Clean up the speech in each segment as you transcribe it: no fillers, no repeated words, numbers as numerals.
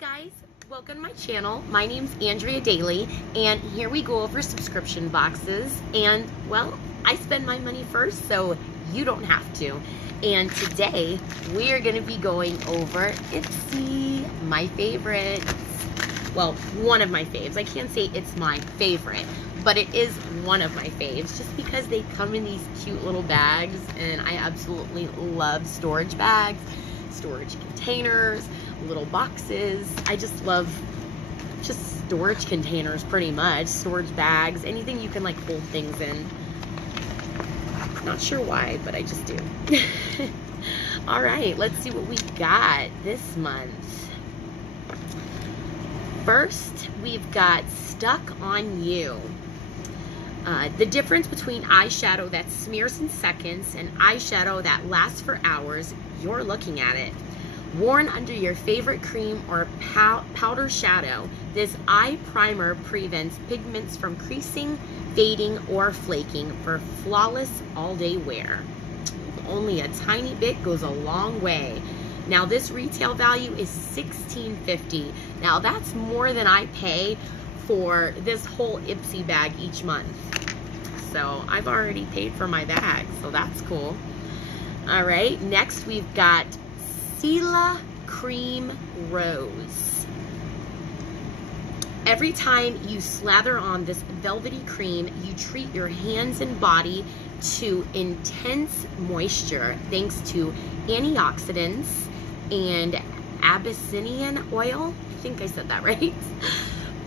Hi guys, welcome to my channel. My name's Andrea Daly, and here we go over subscription boxes. And well, I spend my money first, so you don't have to. And today we're gonna be going over Ipsy, my favorites. Well, one of my faves. I can't say it's my favorite, but it is one of my faves just because they come in these cute little bags, and I absolutely love storage bags, storage containers, little boxes. I just love just storage containers, pretty much. Storage bags, anything you can like hold things in. Not sure why, but I just do. All right, let's see what we got this month. First, we've got Stuck on You. The difference between eyeshadow that smears in seconds and eyeshadow that lasts for hours, you're looking at it. Worn under your favorite cream or powder shadow, this eye primer prevents pigments from creasing, fading, or flaking for flawless all-day wear. Only a tiny bit goes a long way. Now this retail value is $16.50. Now that's more than I pay for this whole Ipsy bag each month. So I've already paid for my bag, so that's cool. All right, next we've got Stila Cream Rose. Every time you slather on this velvety cream, you treat your hands and body to intense moisture thanks to antioxidants and Abyssinian oil. I think I said that right.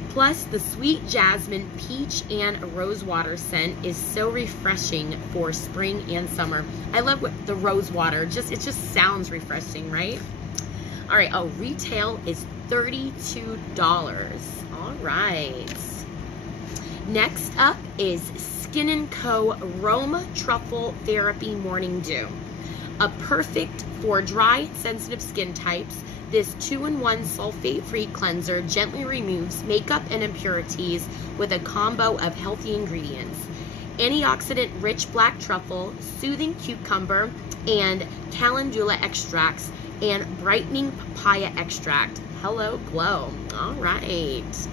Plus, the sweet jasmine, peach, and rosewater scent is so refreshing for spring and summer. I love what the rosewater, it just sounds refreshing, right? All right, retail is $32. All right. Next up is Skin & Co. Rome Truffle Therapy Morning Dew. A perfect for dry, sensitive skin types, this 2-in-1 sulfate-free cleanser gently removes makeup and impurities with a combo of healthy ingredients. Antioxidant-rich black truffle, soothing cucumber and calendula extracts, and brightening papaya extract. Hello Glow. All right.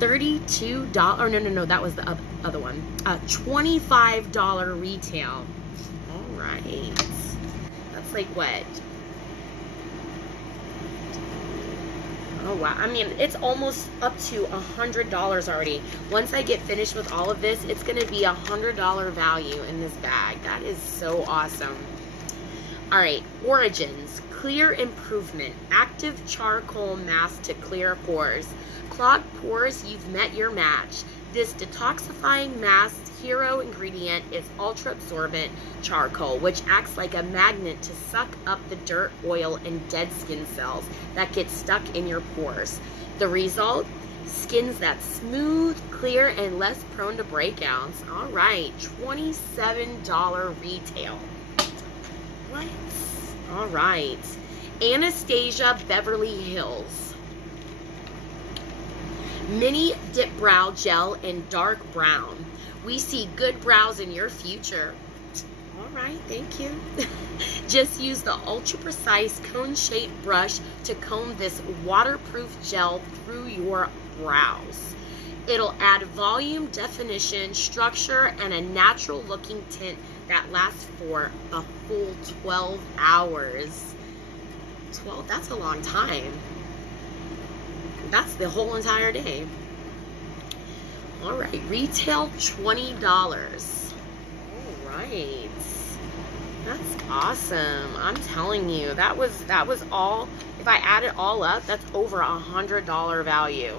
$32. Oh, no, that was the other one. $25 retail. All right. That's like what? Oh wow, I mean, it's almost up to $100 already. Once I get finished with all of this, it's gonna be $100 value in this bag. That is so awesome. All right, Origins Clear Improvement Active Charcoal Mask to clear pores. Clogged pores, you've met your match. This detoxifying mask hero ingredient is ultra-absorbent charcoal, which acts like a magnet to suck up the dirt, oil, and dead skin cells that get stuck in your pores. The result? Skins that's smooth, clear, and less prone to breakouts. All right, $27 retail. What? All right. Anastasia Beverly Hills Mini Dip Brow Gel in dark brown. We see good brows in your future. All right, thank you. Just use the ultra-precise cone-shaped brush to comb this waterproof gel through your brows. It'll add volume, definition, structure, and a natural-looking tint that lasts for a full 12 hours. 12, that's a long time. That's the whole entire day. All right, retail $20. All right, that's awesome. I'm telling you, that was all. If I add it all up, that's over $100 value.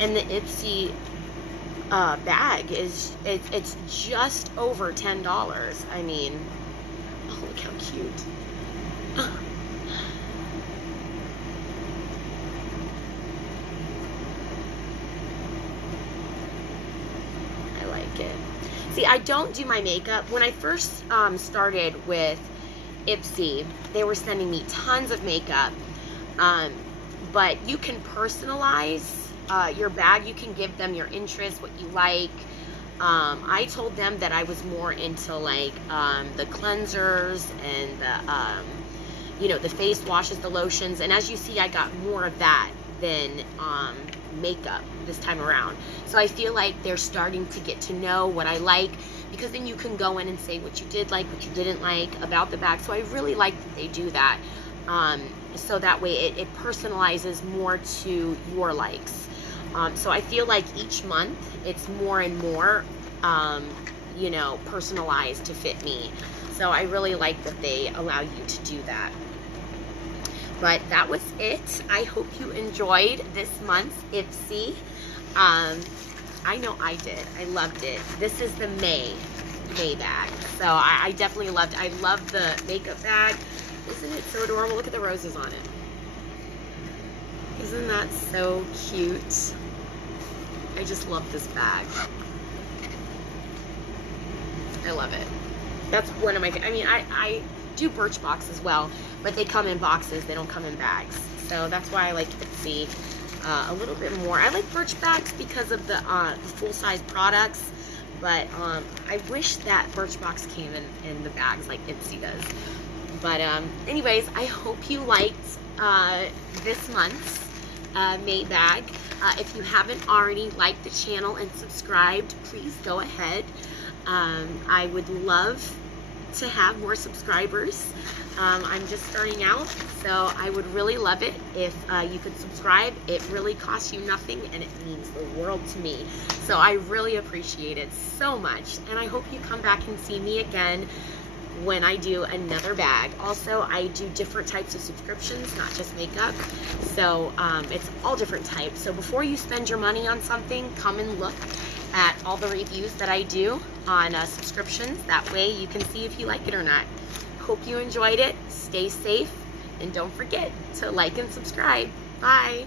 And the Ipsy bag is it's just over $10. I mean, oh, look how cute. I like it. See, I don't do my makeup. When I first started with Ipsy, they were sending me tons of makeup, but you can personalize your bag. You can give them your interests, what you like, I told them that I was more into like the cleansers and the the face washes, the lotions, and as you see, I got more of that than makeup this time around. So I feel like they're starting to get to know what I like, because then you can go in and say what you did like, what you didn't like about the bag. So I really like that they do that, so that way it personalizes more to your likes. So I feel like each month it's more and more personalized to fit me. So I really like that they allow you to do that. But that was it. I hope you enjoyed this month's Ipsy. I know I did. I loved it. This is the May bag. So I definitely loved it. I love the makeup bag. Isn't it so adorable? Look at the roses on it. Isn't that so cute? I just love this bag. I love it. That's one of my favorites. I mean, I do Birchbox as well, but they come in boxes. They don't come in bags. So that's why I like Ipsy a little bit more. I like Birchbox because of the full-size products, but I wish that Birchbox came in the bags like Ipsy does. But anyways, I hope you liked this month's May bag. If you haven't already liked the channel and subscribed, please go ahead. I would love to have more subscribers. I'm just starting out, so I would really love it if you could subscribe. It really costs you nothing, and it means the world to me. So I really appreciate it so much, and I hope you come back and see me again when I do another bag. Also, I do different types of subscriptions, not just makeup. So it's all different types. So before you spend your money on something, come and look at all the reviews that I do on subscriptions. That way you can see if you like it or not. Hope you enjoyed it. Stay safe, and don't forget to like and subscribe. Bye.